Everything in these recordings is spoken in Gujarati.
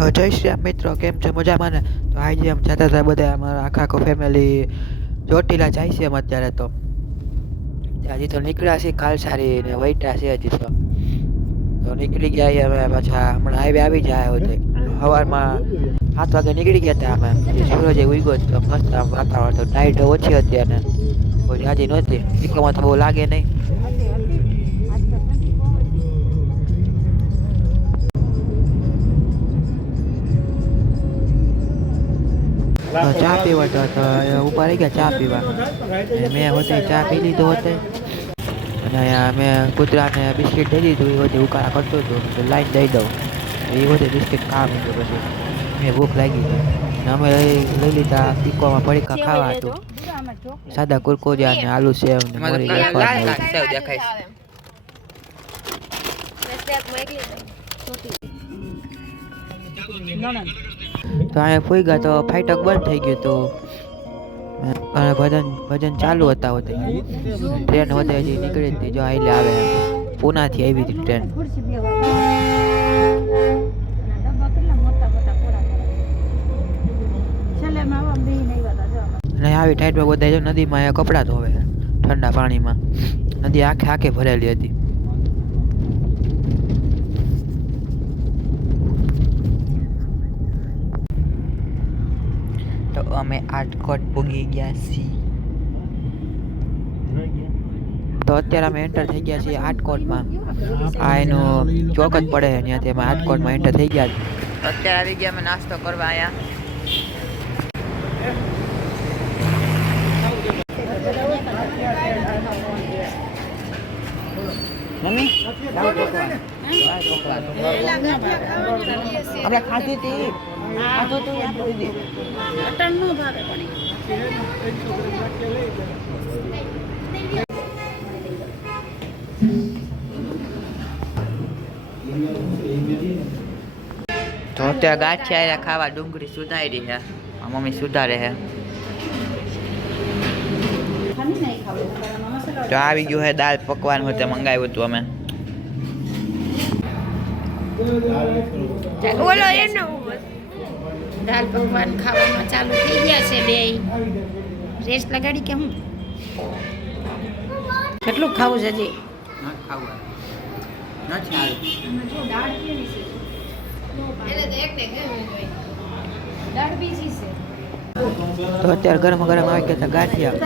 જય શ્રી રામ મિત્રો, કેમ છો? મજામાં ને? તો આજે આમ જતા હતા બધા અમારા આખા ફેમિલી ચોટીલા જાય છે એમ અત્યારે તો હજી તો નીકળ્યા છે કાલ સારી ને વૈટા છે હજી તો નીકળી ગયા અમે પાછા હમણાં હાઈવે આવી જાય હોય સવારમાં 7 વાગે નીકળી ગયા હતા અમે સૂરજ ઉગ્યો તો મસ્ત વાતાવરણ તો ટાઈટ ઓછી હતી અને કોઈ જાજી નહોતી નીકળવામાં તો બહુ લાગે નહીં. ચા પીવા તો ઊભા રહી ગયા ચા પીવા મેં હોતે ચા પી લીધો હોતે અને અહીંયા મેં કૂતરાને બિસ્કિટ દઈ દીધું એ બધું ઉકાળા કરતો હતો તો લાઈન દઈ દઉં એ બધે બિસ્કિટ ખાવા માંડ્યો પછી મેં ભૂખ લાગી હતી અમે લઈ લીધા પીકોમાં પડીકા ખાવા હતું સાદા કુરકુરિયા ને આલુ સેવ ને મોરી તો અહીંયા ફૂઈ ગયા તો ફાઈટક બંધ થઈ ગયું તો અને ભજન ચાલુ હતા હોતે ટ્રેન હોતે હજી નીકળી હતી જો આઈલે આવે પૂનાથી આવી હતી ટ્રેન અને આવી ટાઈટમાં બધા જો નદીમાં કપડાં ધોવે ઠંડા પાણીમાં નદી આખે ભરેલી હતી. તો અમે આટકોટ પૂગી ગયા છીએ તો અત્યારે અમે એન્ટર થઈ ગયા છીએ આટકોટમાં આ એનો ચોક જ પડે ત્યાંથી અમે આટકોટમાં એન્ટર થઈ ગયા અત્યારે આવી ગયા અમે નાસ્તો કરવા અહીંયા મમ્મી આપણે ખાધી હતી તો અત્યારે ગાંઠિયા ખાવા ડુંગળી સુધારી છે મમ્મી સુધારે છે તો આવી ગયું હે દાળ પકવાન હોતે મંગાવ્યું હતું અમે બોલો એનો દાળ પકવાન ખાવામાં ચાલુ થઈ ગયા છે બે રેસ્ટ લગાડી કે હું કેટલું ખાવું છે હજી તો અત્યારે ગરમ ગરમ આવી ગયા હતા ગાંઠિયા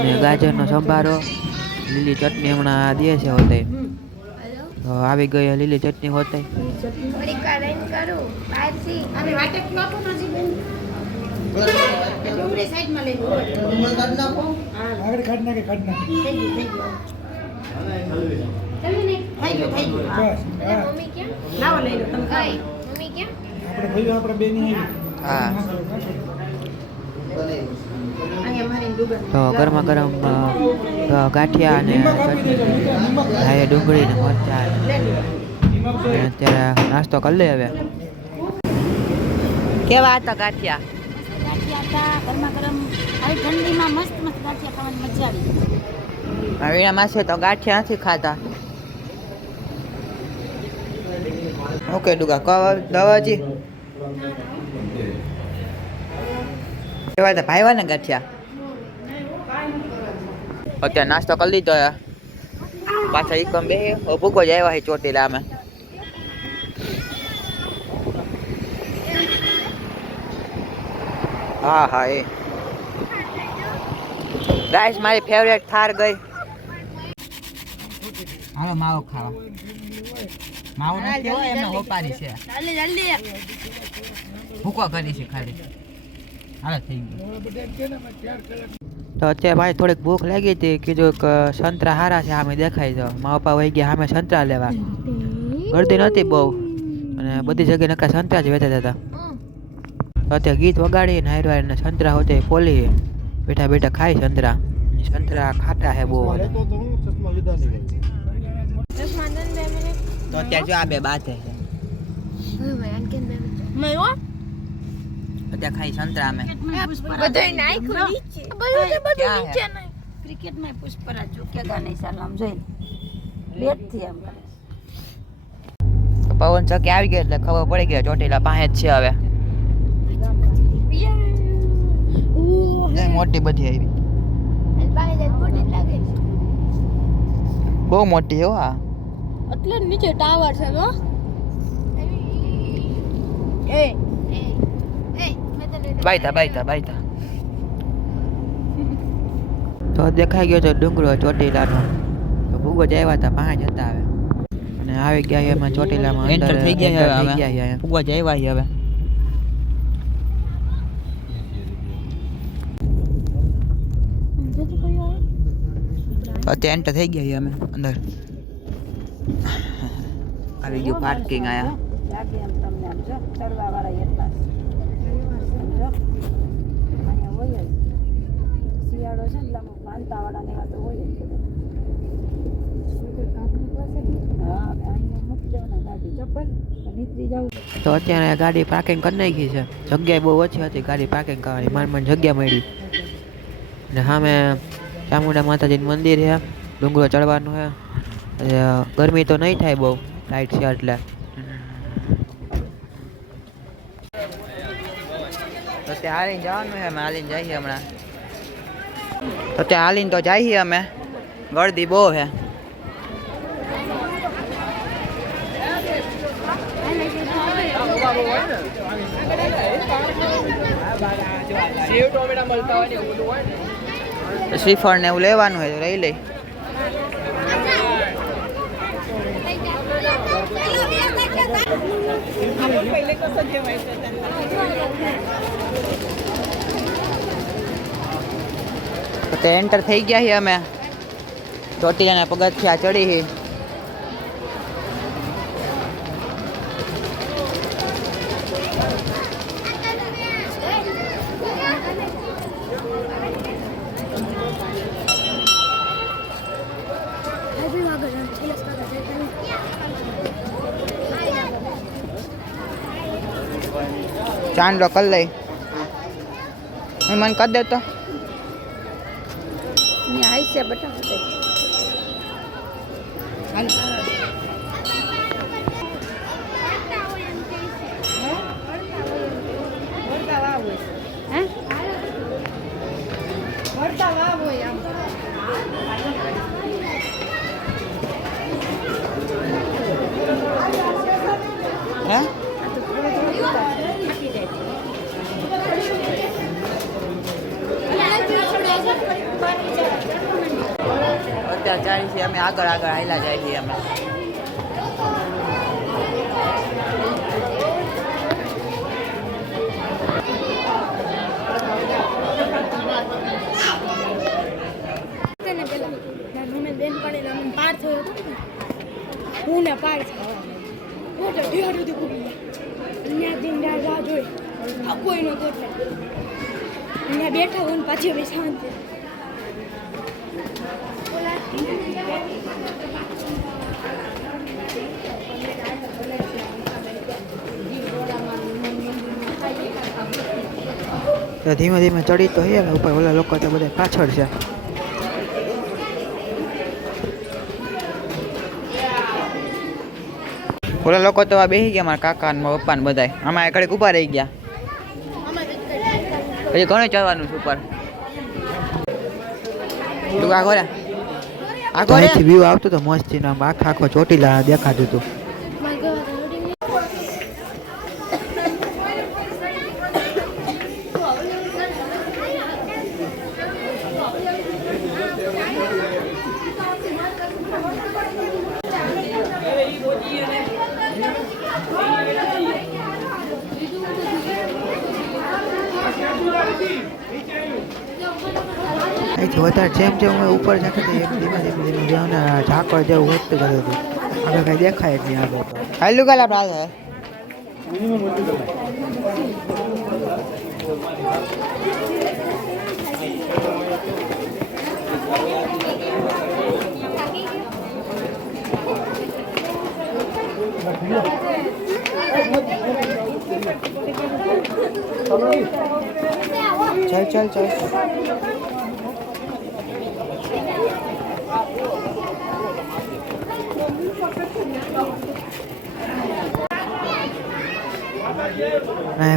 અને ગાજરનો સંભારો લીલી ચટણી હમણાં દે છે હોતે તો આવી ગઈ લીલી ચટણી હોતે હા તો ગરમા ગરમ ગાંઠિયા અને ચટણી ડુંગળી ને મરચા અત્યારે નાસ્તો કરી લે હવે કેવા હતા ગાંઠિયા વીણા માસે તો ગાંઠિયા નથી ખાતા ઓકે ડુગા દવાજી કેવા હતા ભાઈવા ને ગાંઠિયા અત્યારે નાસ્તો કરી લીધો પાછા ઈકમ બે ભૂકો જ આવ્યા છે ચોટીલા અમે હા હા એ ગાઈસ મારી ફેવરેટ થાર ગઈ હાલો માવો ખાવા માવો નથી હોય એમને હોપારી છે જલ્દી ભૂકો કરી છે ખાલી હાલો થઈ ગયું તો અત્યારે ભાઈ થોડીક ભૂખ લાગી હતી કીધું કે સંતરા હારા છે સામે દેખાય તો મા પપ્પા વહી ગયા સામે સંતરા લેવા ગળદી નહોતી બહુ અને બધી જગ્યાએ નકા સંતરા જ વેચતા હતા તો અત્યારે ગીત વગાડીને હારવાર ને સંતરા હોતે પોલી બેઠા બેઠા ખાઈ સંતરા ખાટા હે બહુ તો અત્યારે જો આ બે બાતે છે અત્યારે ખાઈ સંતરા અમે બધું નાખ્યું નીચે બધું નીચે નહીં ક્રિકેટમાં પુષ્પરાજ જો કે ગાને સલામ જોઈ લેટ થી આમ કરે પવન ચક્કી આવી ગઈ એટલે ખબર પડી ગઈ ચોટીલા પાસે જ છે હવે. મોટી બધી આવી, બહુ મોટી હો. હા એટલે નીચે ટાવર છે તો બાઈતા તો દેખાઈ ગયો તો ડુંગરો ચોટીલાનો. તો ભૂગો જ આવ્યા હતા, પાંચ જતા આવે અને આવી ગયા એમાં ચોટીલામાં એન્ટર થઈ ગયા. ભૂગો જ આવ્યા હવે. અત્યારે એન્ટર થઈ ગયા અમે અંદર. આવી ગયું પાર્કિંગ આયા. તો અત્યારે ગાડી પાર્કિંગ કરી નાખી છે. જગ્યા બહુ ઓછી હતી ગાડી પાર્કિંગ કરવાની, માંડ જગ્યા મળી. ને સામે ચામુંડા માતાજીનું મંદિર છે, ડુંગરો ચડવાનું છે. ગરમી તો નહીં થાય બહુ, લાઇટ છે એટલે. તો ત્યાં હાલીને જવાનું છે, અમે હાલીને જઈએ હમણાં. તો ત્યાં હાલીને તો જઈએ અમે, ગળદી બહુ છે. શ્રીફળ ને એવું લેવાનું હોય તો લઈ લઈ. તો એન્ટર થઈ ગયા છીએ અમે ચોટીલાના પગથિયા ચડી. ચાંદલો કરી લઈ, મને કરી દે તો. અત્યારે ચાલી છીએ અમે, આગળ હાલ્યા જાય છીએ અમે. હું ને પાર કોઈ નો બેઠા હોય પાછી શાંત. ધીમે ધીમે ચડી તો હે ઉપર, ઓલા લોકો તો બધા પાછળ છે. ઓલા લોકો તો આ બેસી ગયા, મારા કાકા ને પપ્પા ને બધા. આમાં એકડે ઉભા રહી ગયા. પછી ઘણું ચડવાનું છે ઉપર. તું આગો વ્યૂ આવતો તો મસ્ત, આખો ચોટીલા દેખાતું હતું. અહીંથી વધારે જેમ જેમ ઉપર જતા ધીમે ધીમે ઝાકળ જેવું વધતું જતું હતું. આગળ કઈ દેખાય જ નહીં આગળ. હાલું કાલ આપણે चल चल चल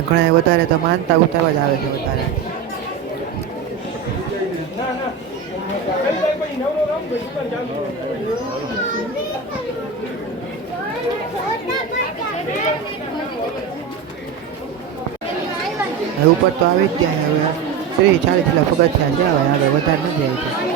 ઘણા વધારે તો માનતા ઉતારવા જ આવે છે વધારે. ઉપર તો આવી જ ગયા હવે 30-40 જેટલા પગથિયા છે હવે આગળ વધારે નથી આવી.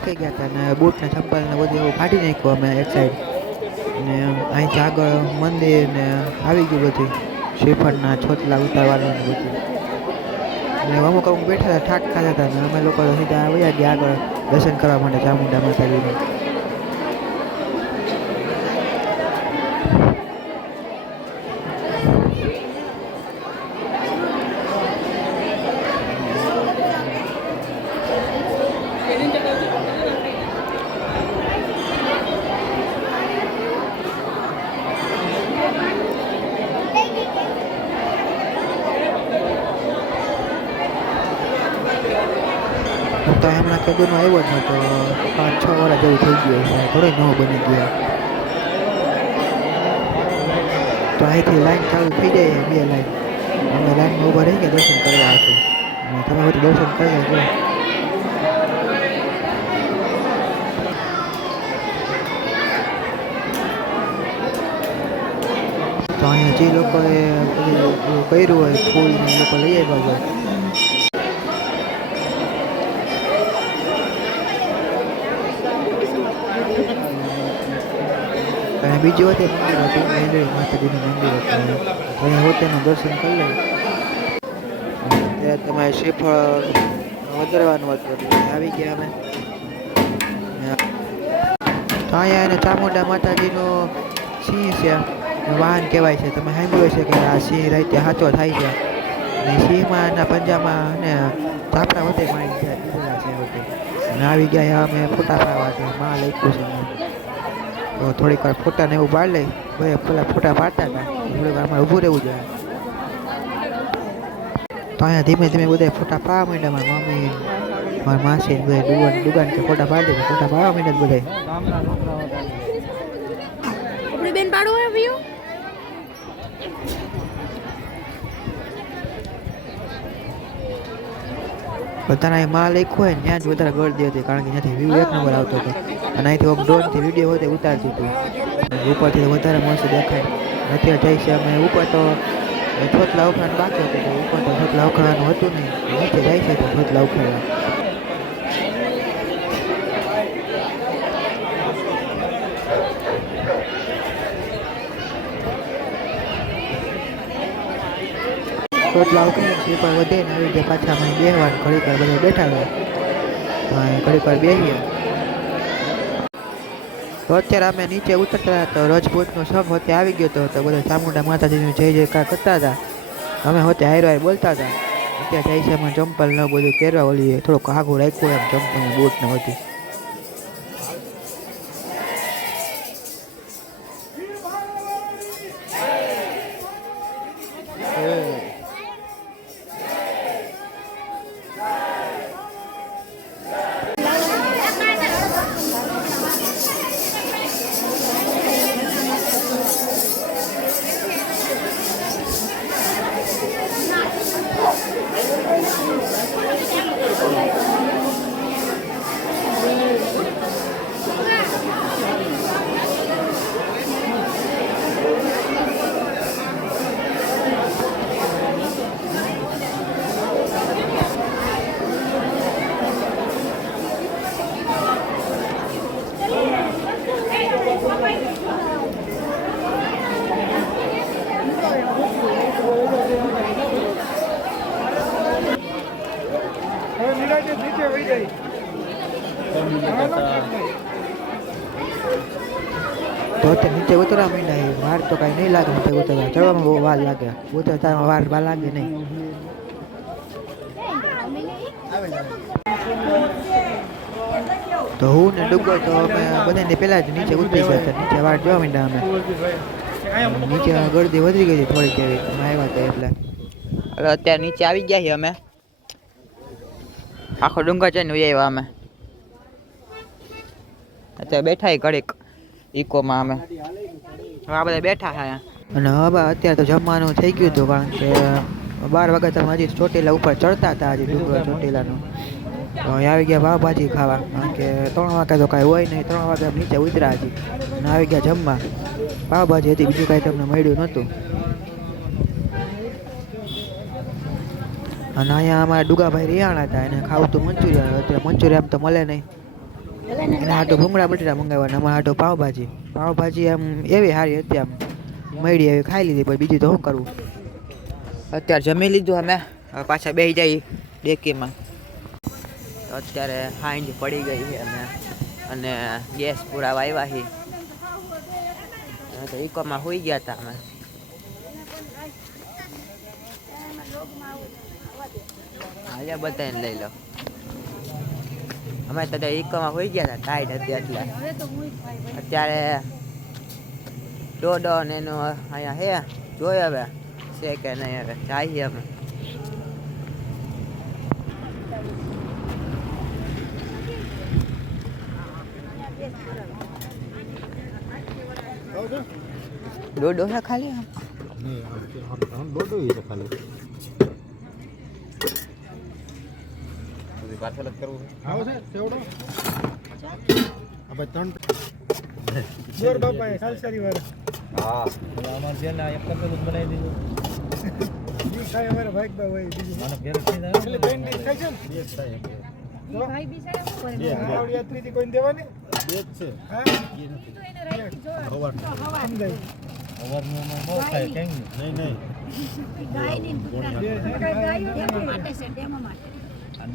થાકી ગયા હતા ને બૂટ ને ચપ્પલ ને બધું એવું કાઢી નાખ્યું અમે એક સાઈડ ને અહીંથી આગળ મંદિર ને આવી ગયું બધું શ્રીફળના છોતલા ઉતારવાનું ને બધું ને અમુક બેઠા હતા ઠાક ખાતા હતા ને અમે લોકો સીધા આવ્યા ગયા આગળ દર્શન કરવા માટે ચામુંડા માતાજીને. તો હમણાં કદુરનો આવ્યો છે તો 5-6 વર્ષ જેવું થઈ ગયું છે, થોડો નવો બની ગયો. તો અહીંથી લાઈન ચાલુ થઈ જાય 2 લાઈન. અમે લાઈનમાં ઊભા રહી ગયા દર્શન કરવા હતું અને તમે બધું દર્શન કરી લેજો. તો અહીંયા જે લોકોએ કર્યું હોય ફૂલ ને લોકો લઈ આવ્યા હોય. બીજું હોતે મંદિર હતું મેલડી માતાજીનું મંદિર હતું અહીંયા હોતેનું દર્શન કરી લઈએ. ત્યારે તમારે શ્રીફળ વધારવાનું હતું એટલે આવી ગયા અમે. તો અહીંયા એને ચામુંડા માતાજીનું સિંહ છે વાહન કહેવાય છે. તમે સાંભળ્યું છે કે આ સિંહ રાતે હાથો થાય છે અને સિંહમાં એના પંજામાં અને ચાપડા વધે મારી દીધેલા છે હોતે. અને આવી ગયા અમે ફોટા પાડવા છે માં લખ્યું છે. તો થોડીક વાર ફોટાને એવું પાડી લઈ બધા પેલા ફોટા પાડતા હતા થોડીક વાર અમારે ઊભું રહેવું જોઈએ. તો અહીંયા ધીમે ધીમે બધા ફોટા પાડવા માંડ્યા. મારી મમ્મી મારી માસી બધા દુકાન કે ફોટા પાડી દે ફોટા પાડવા માંડ્યા બધા. આપણી બેન પાડવું આવ્યું બધાના માં લખ્યું હોય ને ત્યાં જ વધારે ગળદી હતી કારણ કે ત્યાંથી વ્યૂ 1 નંબર આવતો હતો અને અહીંથી ડ્રોનથી વિડીયો હોય ઉતારતી હતી ઉપરથી વધારે મસ્ત દેખાય. અત્યારે જાય છે અમે ઉપર તો છોતલા ઉખાડવાનું બાકી હતું તો ઉપર તો છોતલા ઉખાડવાનું હતું નહીં, નીચે જાય છે તો છોતલા ઉખાડવા. છોતલા ઉખાડે ઉપર વધે ને આવી ગયા પાછા અમે બેસવાનું ઘડીક વાર બધા બેઠા ગયા ઘડીક વાર બેસીએ. તો અત્યારે અમે નીચે ઉતરતા તો રજપૂતનો સંઘ હોતે આવી ગયો હતો તો બધા ચામુંડા માતાજીનું જય જયકાર કરતા હતા. અમે હોતે હાયરો હાયર બોલતા હતા. અત્યારે જાય છે અમે ચંપલ ન બધું પહેરવા ઓલી થોડુંક આગું રાખ્યું એમ ચંપલ બૂટ ને હતી. તો અત્યારે નીચે ઉતરવા માંડ્યા છે. વાર તો કાંઈ નહીં લાગે નીચે ઉતરવા, ચડવામાં બહુ વાર લાગે, ઉતરતા વાર લાગે નહીં. તો હું ને ડુગો તો અમે બધાને પહેલાં જ નીચે ઉતરી ગયા હતા. નીચે વાર જોવા માંડ્યા અમે. નીચે ગળદી વધી ગઈ હતી થોડીક એવી, અમે આવ્યા હતા એટલે. અત્યારે નીચે આવી ગયા છીએ અમે. આખો ડુંગર છે ને આવ્યા અમે. અત્યારે બેઠા ઘડીક ઇકોમાં અમે. હવે આ બધા બેઠા છે અને હવે અત્યારે તો જમવાનું થઈ ગયું હતું, કારણ કે 12 વાગ્યા તમે હજી ચોટીલા ઉપર ચડતા હતા, હજી ડુંગર ચોટીલાનું. તો અહીં આવી ગયા પાવભાજી ખાવા, કારણ કે 3 વાગ્યા તો કાંઈ હોય નહીં. 3 વાગ્યા નીચે ઉતર્યા હજી અને આવી ગયા જમવા. પાવભાજી હતી, બીજું કાંઈ તમને મળ્યું નહોતું. અને અહીંયા અમારા ડુગાભાઈ રિયાણા હતા, એને ખાવું તો મંચુરિયન. અત્યારે મંચુરિયન તો મળે નહીં, એના હાટું ભૂંગળા બટેટા મંગાવ્યા, અમારા હાટું પાવભાજી. પાવભાજી આમ એવી સારી હતી, આમ મળી એવી ખાઈ લીધી, પણ બીજું તો શું કરવું. અત્યારે જમી લીધું અમે. હવે પાછા બેસી જઈએ ડેકીમાં. અત્યારે સાંજ પડી ગઈ છે અને ગેસ પુરાવા આવ્યા છે. તો ઇકોમાં હોઈ ગયા હતા અમે. હાલે બધાને લઈ લો. અમે તો ઇકોમાં હોઈ ગયા હતા, ટાઈટ હતી એટલે. અત્યારે દોડો ને એનું અહીંયા હે, જોઈએ હવે છે કે નહીં. હવે જઈએ અમે. દોડો છે ખાલી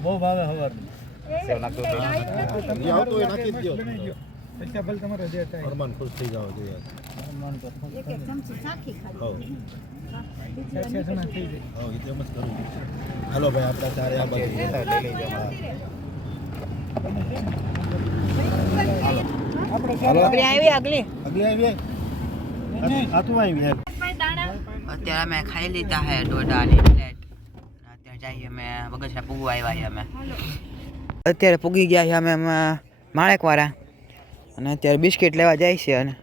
બહુ ભાવે હવાર ખુશ થઈ જાવ જોઈએ. હાલો ભાઈ આપણા ચારે આ બાજુ અત્યારે અમે ખાઈ લીધા હે દોડાની પ્લેટ. અત્યારે જઈએ અમે બગસરા પૂગવા આવ્યા છીએ અમે. અત્યારે પૂગી ગયા છીએ અમે માણેકવાળા, અને અત્યારે બિસ્કિટ લેવા જાય છે. અને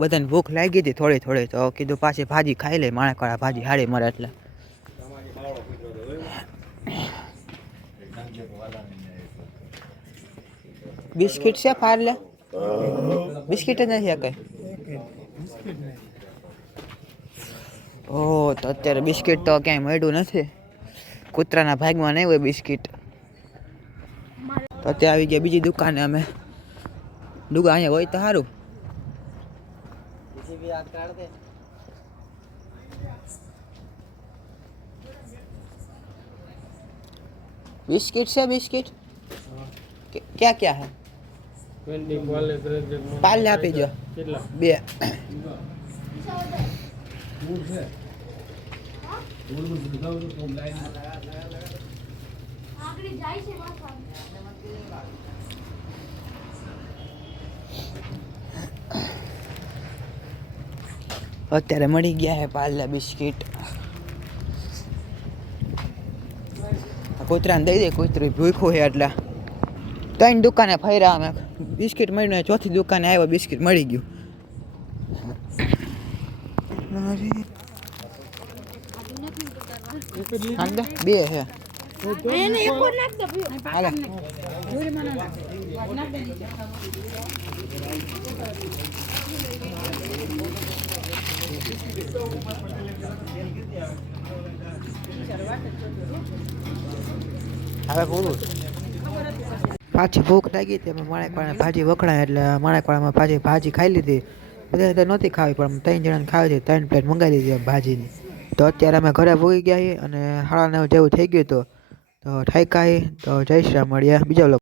બધાને ભૂખ લાગી હતી થોડી થોડી, તો કીધું પાછી ભાજી ખાઈ લે. માણેકવાળા ભાજી હારી મળે એટલે. બિસ્કિટ છે ફાર લે, બિસ્કિટ જ નથી કઈ. ઓહ, તો અત્યારે બિસ્કિટ તો ક્યાંય મળ્યું નથી. કૂતરાના ભાગમાં નહીં હોય બિસ્કિટ. તો અત્યારે આવી ગયા બીજી દુકાને અમે. ડુગા અહીંયા હોય તો સારું. बिस्किट से बिस्किट क्या क्या है पार्ले આપી દો બે. અત્યારે મળી ગયા હે પાર્લે બિસ્કિટ. કૂતરાને દઈ દે, કૂતરું ભૂખ્યું છે એટલે. 3 દુકાને ફર્યા અમે, બિસ્કિટ મળ્યું. ચોથી દુકાને આવ્યો, બિસ્કિટ મળી ગયું. બે હે હાલે. હવે પૂરું. પાછી ભૂખ લાગી હતી, અમે માણેકવાળા ભાજી વખણાય એટલે માણેકવાળામાં ભાજી ખાઈ લીધી. બધાને તો નહોતી ખાવી, પણ 3 જણાને ખાવી હતી. 3 પ્લેટ મંગાવી લીધી ભાજીની. તો અત્યારે અમે ઘરે ભૂગી ગયા છીએ અને 9:30 જેવું થઈ ગયું હતું. તો ઠાઈકા તો જય શ્રી રામ, મળ્યા બીજા લોકો.